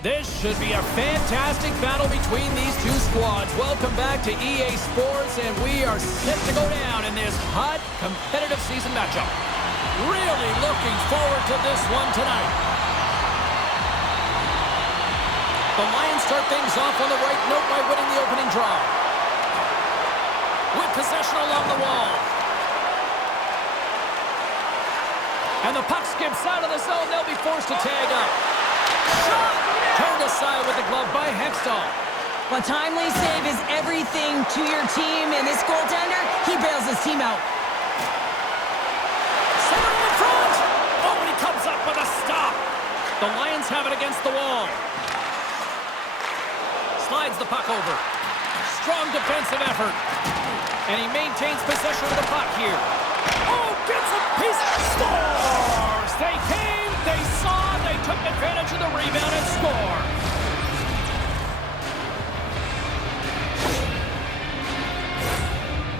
This should be a fantastic battle between these two squads. Welcome back to EA Sports, and we are set to go down in this hot, competitive season matchup. Really looking forward to this one tonight. The Lions start things off on the right note by winning the opening draw. With possession along the wall. And the puck skips out of the zone. They'll be forced to tag up. Shot! Turned aside with the glove by Hextall. A timely save is everything to your team, and this goaltender, he bails his team out. Somebody in front! Oh, and he comes up with a stop. The Lions have it against the wall. Slides the puck over. Strong defensive effort. And he maintains possession of the puck here. Oh, gets a piece. Scores! They came, they saw, they took advantage of the rebound and score.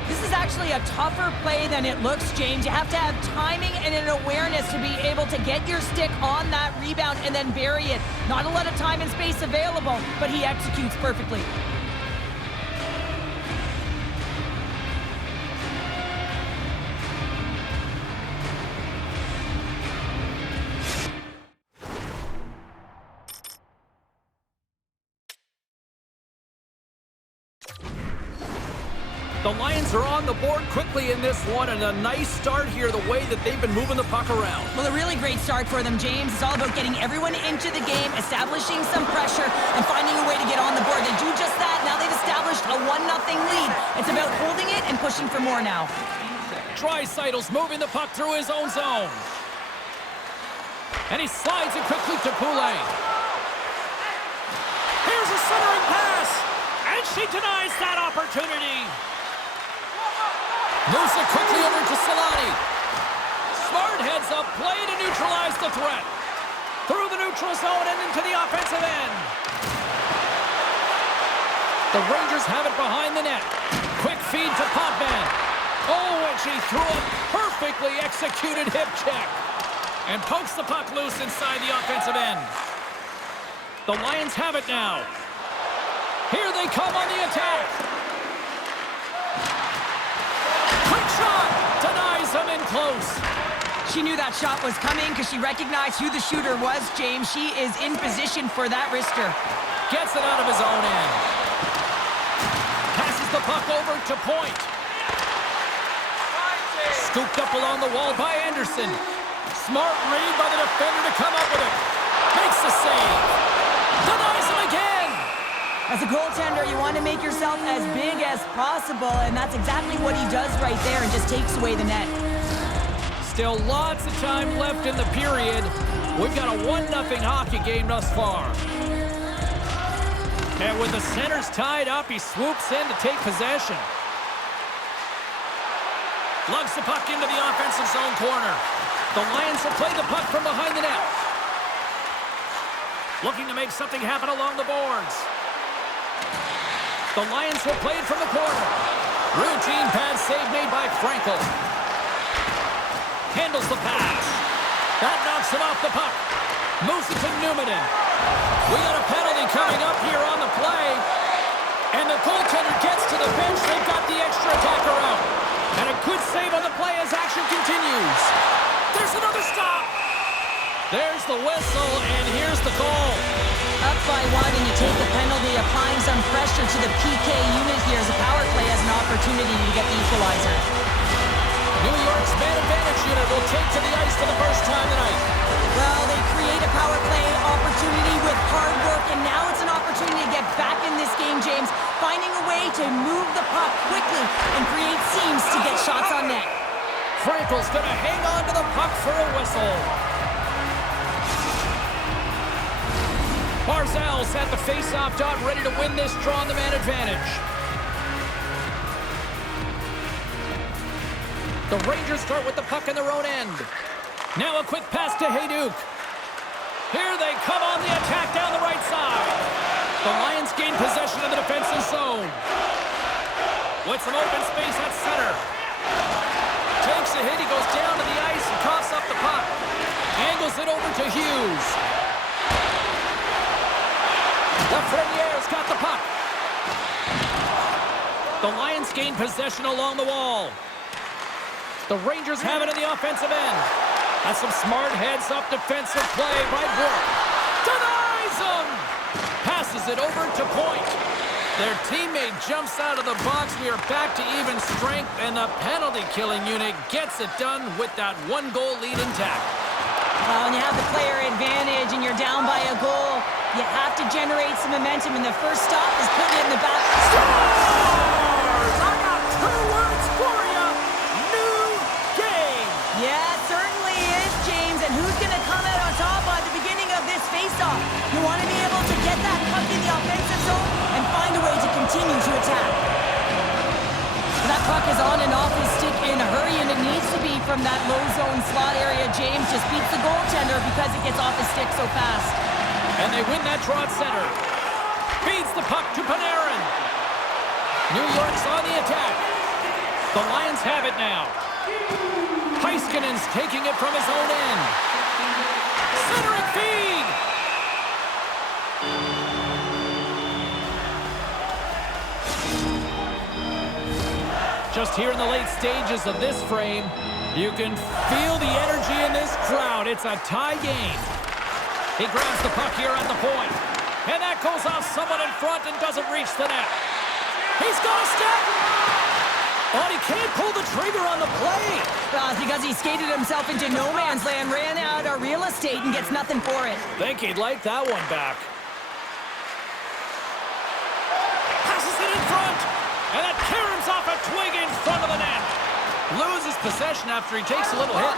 This is actually a tougher play than it looks, James. You have to have timing and an awareness to be able to get your stick on that rebound and then bury it. Not a lot of time and space available, but he executes perfectly. The Lions are on the board quickly in this one, and a nice start here, the way that they've been moving the puck around. Well, a really great start for them, James. It's all about getting everyone into the game, establishing some pressure, and finding a way to get on the board. They do just that. Now they've established a 1-0 lead. It's about holding it and pushing for more now. Draisaitl's moving the puck through his own zone. And he slides it quickly to Poulet. Here's a centering pass, and she denies that opportunity. Moves it quickly over to Solani. Smart heads up play to neutralize the threat. Through the neutral zone and into the offensive end. The Rangers have it behind the net. Quick feed to Potvin. Oh, and she threw a perfectly executed hip check. And pokes the puck loose inside the offensive end. The Lions have it now. Here they come on the attack. Quick shot! Denies him in close. She knew that shot was coming because she recognized who the shooter was, James. She is in position for that wrister. Gets it out of his own end. Passes the puck over to Point. Scooped up along the wall by Anderson. Smart read by the defender to come up with it. Makes the save. Denies him again. As a goaltender, you want to make yourself as big as possible, and that's exactly what he does right there and just takes away the net. Still lots of time left in the period. We've got a 1-0 hockey game thus far. And with the centers tied up, he swoops in to take possession. Lugs the puck into the offensive zone corner. The Lions will play the puck from behind the net. Looking to make something happen along the boards. The Lions will play it from the corner. Routine pass save made by Frankel. Handles the pass. That knocks him off the puck. Moves it to Newman. We got a penalty coming up here on the play. And the goaltender gets to the bench. They've got the extra attacker out. And a good save on the play as action continues. There's another stop. There's the whistle, and here's the call. Up by 1, and you take the penalty, applying some pressure to the PK unit here as a power play has an opportunity to get the equalizer. New York's man advantage unit will take to the ice for the first time tonight. Well, they create a power play opportunity with hard work, and now it's an opportunity to get back in this game, James, finding a way to move the puck quickly and create seams to get shots on net. Frankel's going to hang on to the puck for a whistle. Barzal's at the face-off dot, ready to win this draw on the man advantage. The Rangers start with the puck in their own end. Now a quick pass to Hayduk. Here they come on the attack down the right side. The Lions gain possession of the defensive zone. With some open space at center. Takes a hit, he goes down to the ice and coughs up the puck. Angles it over to Hughes. possession along the wall. The Rangers have it in the offensive end. That's some smart heads-up defensive play by Brooke. Denies him! Passes it over to point. Their teammate jumps out of the box. We are back to even strength, and the penalty-killing unit gets it done with that one-goal lead intact. Well, when you have the player advantage and you're down by a goal, you have to generate some momentum, and the first stop is putting it in the back. Scores! I got 2 words for you. New game. Yeah, it certainly is, James. And who's going to come out on top by the beginning of this faceoff? You want to be able to get that puck in the offensive zone and find a way to continue to attack. That puck is on and off his stick in a hurry, and it needs to be from that low zone slot area. James just beats the goaltender because it gets off his stick so fast. And they win that draw at center. Feeds the puck to Panarin. New York's on the attack. The Lions have it now. Heiskanen's taking it from his own end. Centering feed. Just here in the late stages of this frame, you can feel the energy in this crowd. It's a tie game. He grabs the puck here at the point. And that goes off someone in front and doesn't reach the net. He's got a step. Oh, he can't pull the trigger on the play. Because he skated himself into no man's land, ran out of real estate, and gets nothing for it. Think he'd like that one back. Passes it in front. And that caroms off a twig in front of the net. Loses possession after he takes a little hit.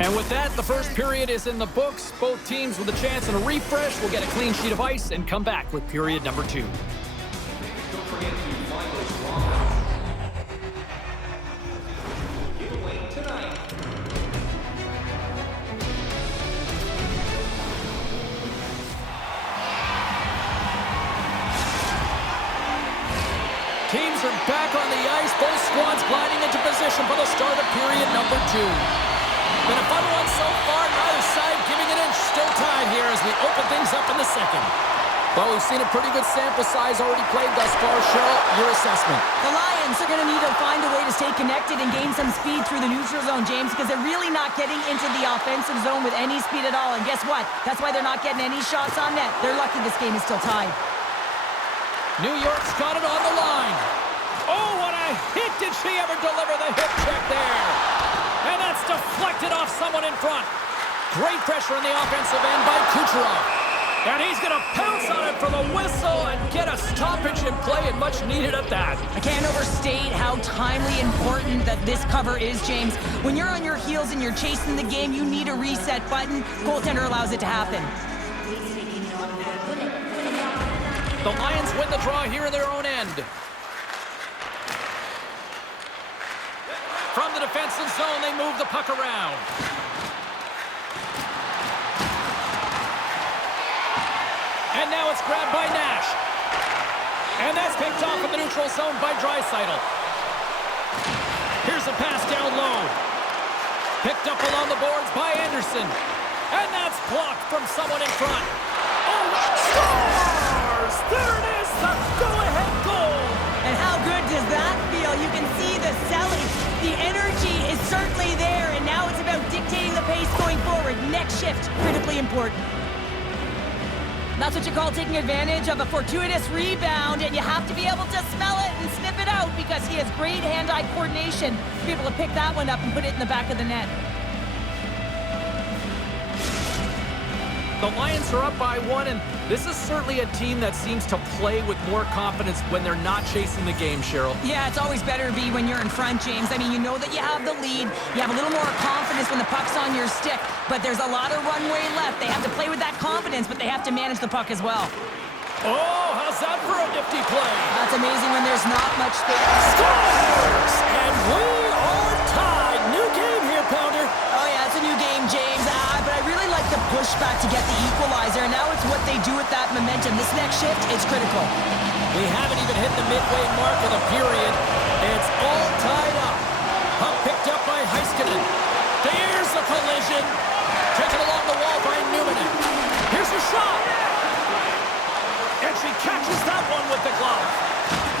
And with that, the first period is in the books. Both teams with a chance and a refresh will get a clean sheet of ice and come back with period number 2. Teams are back on the ice. Both squads gliding into position for the start of period number 2. Been a fun one so far. Neither side giving an inch. Still tied here as we open things up in the second. Well, we've seen a pretty good sample size already played thus far. Cheryl, your assessment. The Lions are going to need to find a way to stay connected and gain some speed through the neutral zone, James, because they're really not getting into the offensive zone with any speed at all. And guess what? That's why they're not getting any shots on net. They're lucky this game is still tied. New York's got it on the line. Oh, what a hit! Did she ever deliver the hip check there? And that's deflected off someone in front. Great pressure in the offensive end by Kucherov. And he's going to pounce on it for the whistle and get a stoppage in play, and much needed at that. I can't overstate how timely important that this cover is, James. When you're on your heels and you're chasing the game, you need a reset button. Goaltender allows it to happen. The Lions win the draw here in their own end. From the defensive zone, they move the puck around. And now it's grabbed by Nash. And that's picked off in the neutral zone by Draisaitl. Here's a pass down low. Picked up along the boards by Anderson. And that's blocked from someone in front. Oh, scores! There it is, the go-ahead goal! And how good does that feel? You can see the selling. The energy is certainly there, and now it's about dictating the pace going forward. Next shift, critically important. That's what you call taking advantage of a fortuitous rebound, and you have to be able to smell it and sniff it out because he has great hand-eye coordination to be able to pick that one up and put it in the back of the net. The Lions are up by 1, and this is certainly a team that seems to play with more confidence when they're not chasing the game, Cheryl. Yeah, it's always better to be when you're in front, James. I mean, you know that you have the lead. You have a little more confidence when the puck's on your stick, but there's a lot of runway left. They have to play with that confidence, but they have to manage the puck as well. Oh, how's that for a nifty play? That's amazing when there's not much space. Scores! And we are tied. New game here, Pounder. Oh, yeah, it's a new game, James. But I really like the pushback to get the equalizer. And now it's what they do with that momentum. This next shift, it's critical. We haven't even hit the midway mark of the period. It's all tied up. Puck picked up by Heiskanen. There's the collision. taken along the wall by Newman. Here's a shot. And she catches that one with the glove.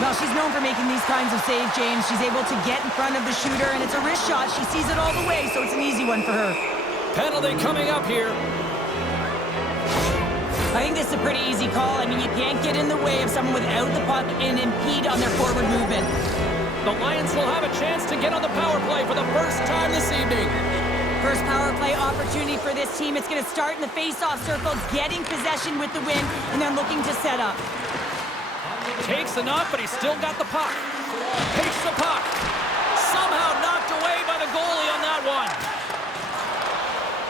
Well, she's known for making these kinds of saves, James. She's able to get in front of the shooter, and it's a wrist shot. She sees it all the way, so it's an easy one for her. Penalty coming up here. I think this is a pretty easy call. I mean, you can't get in the way of someone without the puck and impede on their forward movement. The Lions will have a chance to get on the power play for the first time this evening. First power play opportunity for this team. It's going to start in the face-off circle, getting possession with the win, and then looking to set up. Takes enough, but he's still got the puck. Takes the puck. Somehow knocked away by the goalie on that one.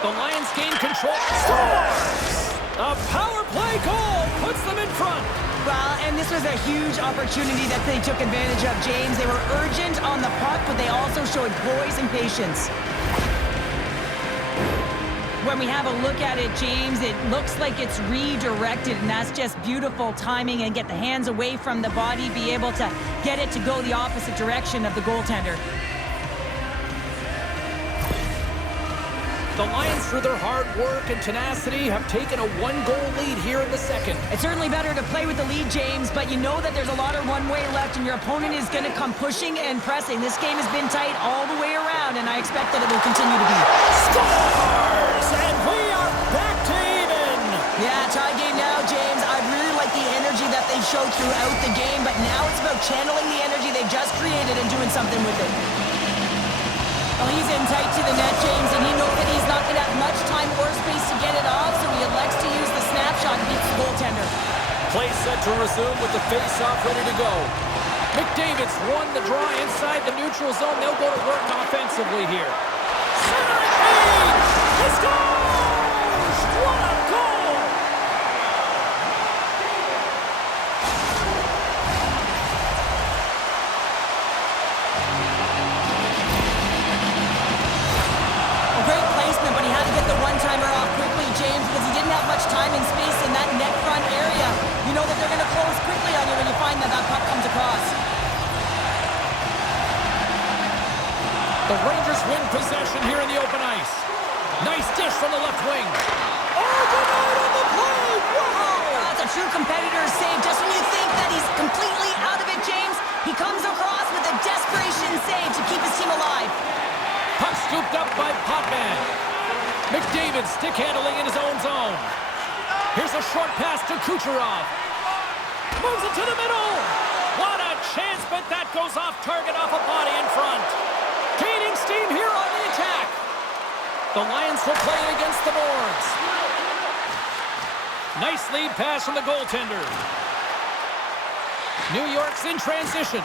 The Lions gain control. Scores! A power play goal puts them in front. Well, and this was a huge opportunity that they took advantage of, James. They were urgent on the puck, but they also showed poise and patience. When we have a look at it, James, it looks like it's redirected, and that's just beautiful timing, and get the hands away from the body, be able to get it to go the opposite direction of the goaltender. The Lions, through their hard work and tenacity, have taken a one-goal lead here in the second. It's certainly better to play with the lead, James, but you know that there's a lot of one-way left, and your opponent is going to come pushing and pressing. This game has been tight all the way around, and I expect that it will continue to be. Scores! And we are back to even! Yeah, tie game now, James. I really like the energy that they showed throughout the game, but now it's about channeling the energy they've just created and doing something with it. Well, he's in tight to the net, James, and he knows that he's not going to have much time or space to get it off, so he elects to use the snapshot and beats the goaltender. Play set to resume with the face-off ready to go. McDavid's won the draw inside the neutral zone. They'll go to work offensively here. Center feed! He scores! What a goal! Great placement, but he had to get the one-timer off quickly, James, because he didn't have much time and space in that net front area. You know that they're going to close quickly on you when you find that that puck comes across. The Rangers win possession here in the open ice. Nice dish from the left wing. Oh, denied on the play! Wow! That's a true competitor's save. Just when you think that he's completely out of it, James, he comes across with a desperation save to keep his team alive. Puck scooped up by Potvin. McDavid stick handling in his own zone. Here's a short pass to Kucherov. Moves it to the middle. What a chance, but that goes off target off a body in front. Gaining steam here on the attack. The Lions will play it against the boards. Nice lead pass from the goaltender. New York's in transition.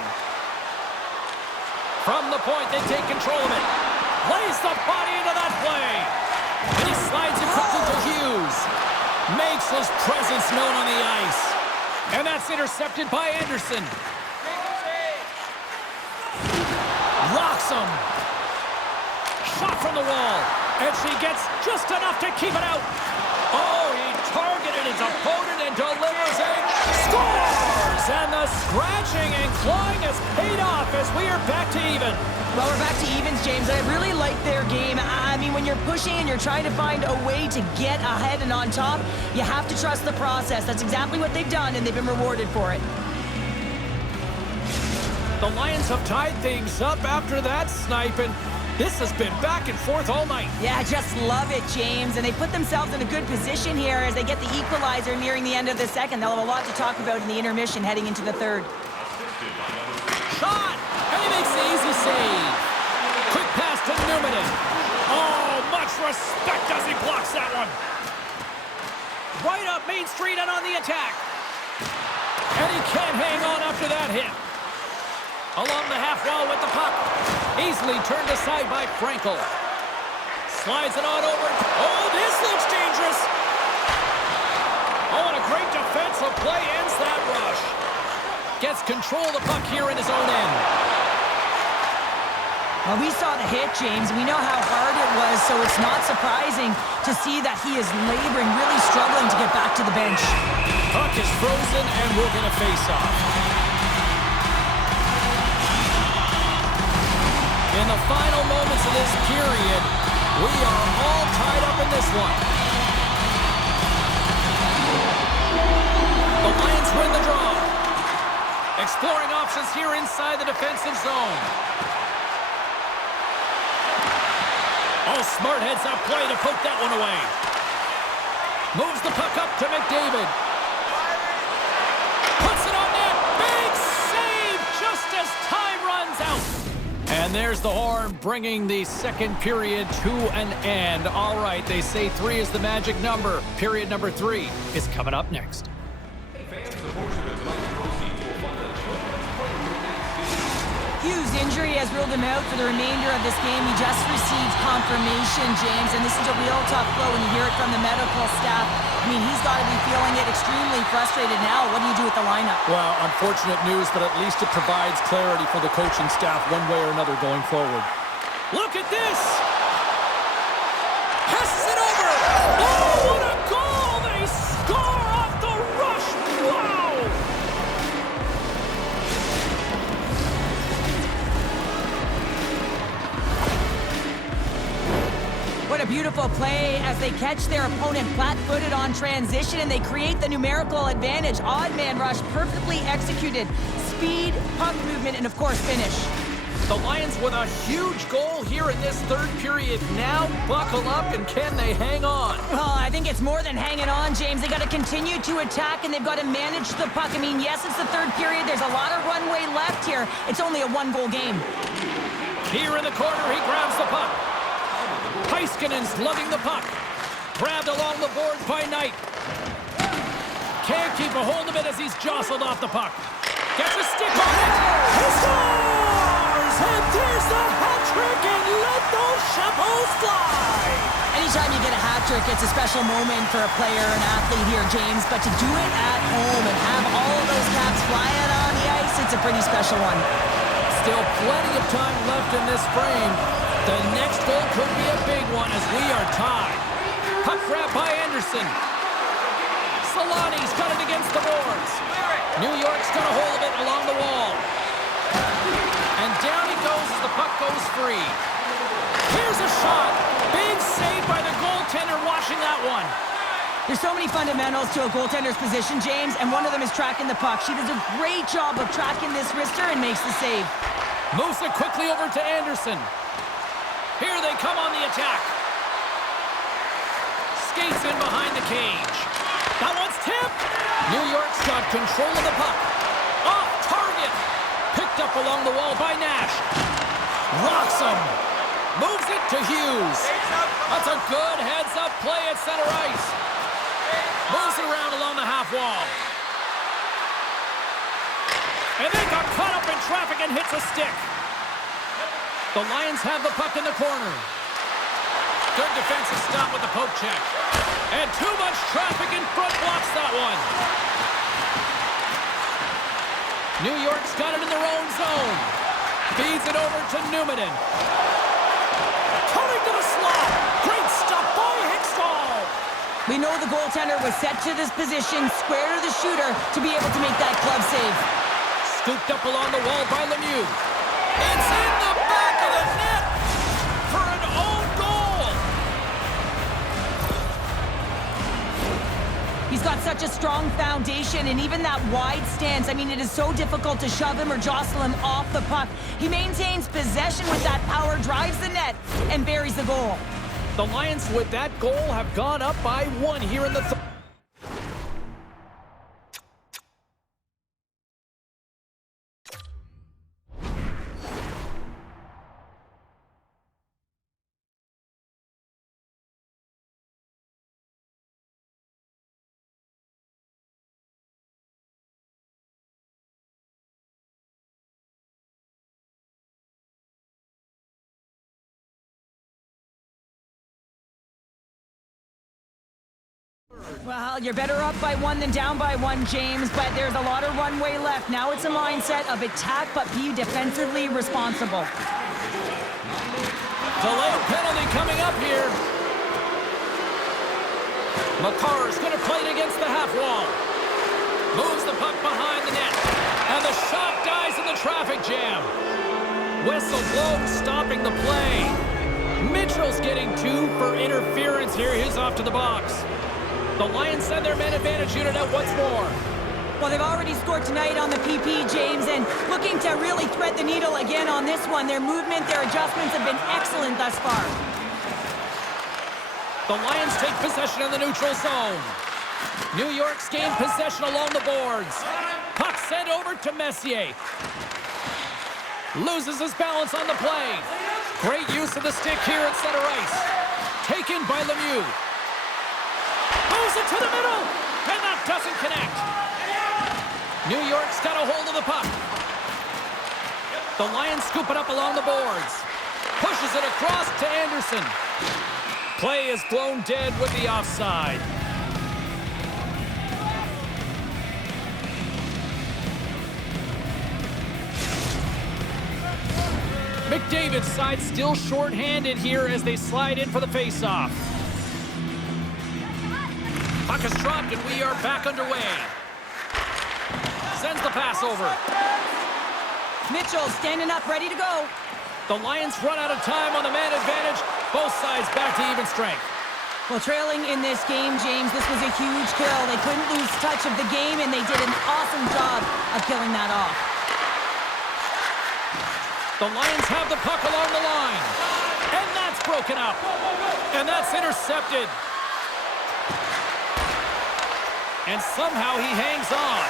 From the point, they take control of it. Plays the body into that play. And he slides it quickly to Hughes. Makes his presence known on the ice. And that's intercepted by Anderson. Rocks him. Shot from the wall. And she gets just enough to keep it out. Oh, he targeted his opponent and delivers a scores! And the scratching and clawing has paid off as we are back to even. Well, we're back to evens, James. I really like their game. I mean, when you're pushing and you're trying to find a way to get ahead and on top, you have to trust the process. That's exactly what they've done, and they've been rewarded for it. The Lions have tied things up after that snipe, and this has been back and forth all night. Yeah, just love it, James. And they put themselves in a good position here as they get the equalizer nearing the end of the second. They'll have a lot to talk about in the intermission heading into the third. Shot! And he makes the easy save. Quick pass to Newman. Oh, much respect as he blocks that one. Right up Main Street and on the attack. And he can't hang on after that hit. Along the half wall with the puck. Easily turned aside by Frankel. Slides it on over. Oh, this looks dangerous. Oh, and a great defensive play ends that rush. Gets control of the puck here in his own end. Well, we saw the hit, James. We know how hard it was, so it's not surprising to see that he is laboring, really struggling to get back to the bench. Puck is frozen, and we're going to face off. In the final moments of this period, We are all tied up in this one. The Lions win the draw. Exploring options here inside the defensive zone. Oh, smart heads-up play to poke that one away. Moves the puck up to McDavid. Puts it on net. Big save just as time runs out. And there's the horn, bringing the second period to an end. All right, they say 3 is the magic number. Period number 3 is coming up next. Hughes' injury has ruled him out for the remainder of this game. He just received confirmation, James, and this is a real tough blow when you hear it from the medical staff. I mean, he's got to be feeling it, extremely frustrated now. What do you do with the lineup? Well, unfortunate news, but at least it provides clarity for the coaching staff one way or another going forward. Look at this! Passes it over! Oh, what a goal! They score off the rush! Wow! What a beautiful play as they catch their opponent flat-footed on transition and they create the numerical advantage. Odd man rush, perfectly executed. Speed, puck movement, and of course finish. The Lions with a huge goal here in this third period. Now buckle up, and can they hang on? Well, I think it's more than hanging on, James. They got to continue to attack and they've got to manage the puck. I mean, yes, it's the third period. There's a lot of runway left here. It's only a one-goal game. Here in the corner, he grabs the puck. Heiskanen's lugging the puck. Grabbed along the boards by Knight. Can't keep a hold of it as he's jostled off the puck. Gets a stick on it. He scores! And there's the hat trick, and let those chapeaux fly! Anytime you get a hat trick, it's a special moment for a player, an athlete here, James. But to do it at home and have all of those caps flying on the ice, it's a pretty special one. Still plenty of time left in this frame. The next goal could be a big one as we are tied. Puck grab by Anderson. Solani's got it against the boards. New York's got a hold of it along the wall. And down he goes as the puck goes free. Here's a shot. Big save by the goaltender watching that one. There's so many fundamentals to a goaltender's position, James, and one of them is tracking the puck. She does a great job of tracking this wrister and makes the save. Moves it quickly over to Anderson. Here they come on the attack. Skates in behind the cage. That one's tipped. New York's got control of the puck. Off target. Picked up along the wall by Nash. Rocks him. Moves it to Hughes. That's a good heads-up play at center ice. Moves it around along the half wall. And they got caught up in traffic and hits a stick. The Lions have the puck in the corner. Good defensive stop with the poke check. And too much traffic in front blocks that one. New York's got it in their own zone. Feeds it over to Newman. Coming to the slot. Great stop by Hickstall. We know the goaltender was set to this position, square to the shooter, to be able to make that glove save. Scooped up along the wall by Lemieux. It's in the back of the net for an own goal. He's got such a strong foundation, and even that wide stance, I mean, it is so difficult to shove him or jostle him off the puck. He maintains possession with that power, drives the net, and buries the goal. The Lions, with that goal, have gone up by 1 here in the third. Well, you're better up by 1 than down by 1, James, but there's a lot of runway left. Now it's a mindset of attack, but be defensively responsible. Delayed penalty coming up here. McCarr's going to play it against the half wall. Moves the puck behind the net. And the shot dies in the traffic jam. Whistle blows, stopping the play. Mitchell's getting 2 for interference here. He's off to the box. The Lions send their man advantage unit out once more. Well, they've already scored tonight on the PP, James, and looking to really thread the needle again on this one. Their movement, their adjustments have been excellent thus far. The Lions take possession in the neutral zone. New York's gained possession along the boards. Puck sent over to Messier. Loses his balance on the play. Great use of the stick here at center ice. Taken by Lemieux. Moves it to the middle, and that doesn't connect. New York's got a hold of the puck. The Lions scoop it up along the boards. Pushes it across to Anderson. Play is blown dead with the offside. McDavid's side still short-handed here as they slide in for the face-off. Puck is dropped and we are back underway. Sends the pass over. Mitchell standing up, ready to go. The Lions run out of time on the man advantage. Both sides back to even strength. Well, trailing in this game, James, this was a huge kill. They couldn't lose touch of the game, and they did an awesome job of killing that off. The Lions have the puck along the line. And that's broken up. And that's intercepted. And somehow he hangs on.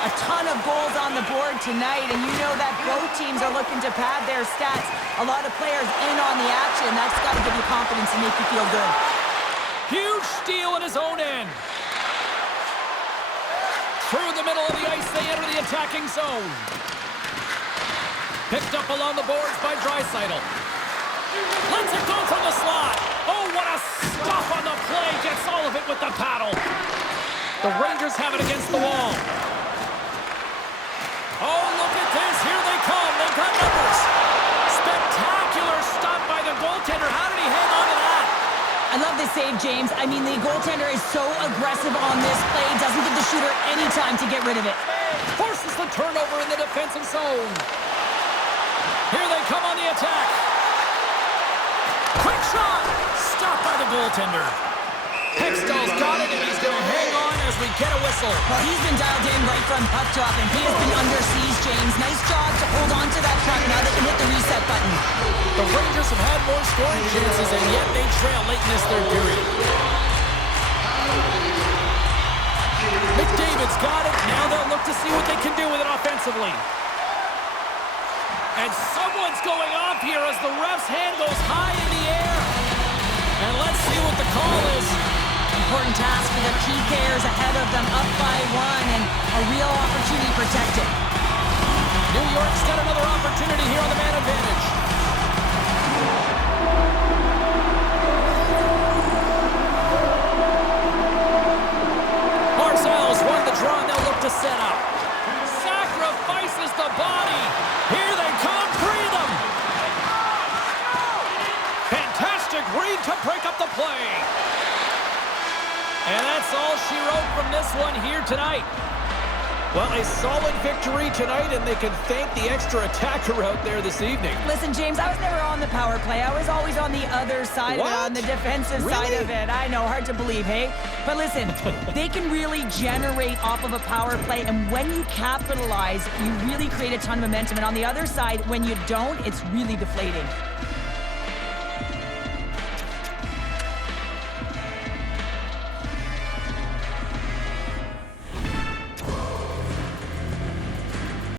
A ton of goals on the board tonight, and you know that both teams are looking to pad their stats. A lot of players in on the action. That's got to give you confidence and make you feel good. Huge steal in his own end. Through the middle of the ice, they enter the attacking zone. Picked up along the boards by Draisaitl. Lets it go from the slot. Oh, what a stuff on the play. Gets all of it with the paddle. The Rangers have it against the wall. Oh, look at this. Here they come. They've got numbers. Spectacular stop by the goaltender. How did he hang on to that? I love this save, James. I mean, the goaltender is so aggressive on this play. Doesn't give the shooter any time to get rid of it. Forces the turnover in the defensive zone. Here they come on the attack. Quick shot. Stopped by the goaltender. Hextall's got it, and he's going to hang on as we get a whistle. Well, he's been dialed in right from puck drop, and he has been under siege, James. Nice job to hold on to that puck. Now they can hit the reset button. The Rangers have had more scoring chances, and yet they trail late in this third period. McDavid's got it. Now they'll look to see what they can do with it offensively. And someone's going off here as the ref's hand goes high in the air. And let's see what the call is. Important task for the PKers ahead of them, up by 1, and a real opportunity protected. New York's got another opportunity here on the man advantage. Barzal's won the draw, and they'll look to set up. Sacrifices the body. Here they come, 3 of them. Fantastic read to break up the play. And that's all she wrote from this one here tonight. Well, a solid victory tonight, and they can thank the extra attacker out there this evening. Listen, James, I was never on the power play. I was always on the other side of it, on the defensive side of it. I know, hard to believe, hey? But listen, they can really generate off of a power play, and when you capitalize, you really create a ton of momentum. And on the other side, when you don't, it's really deflating.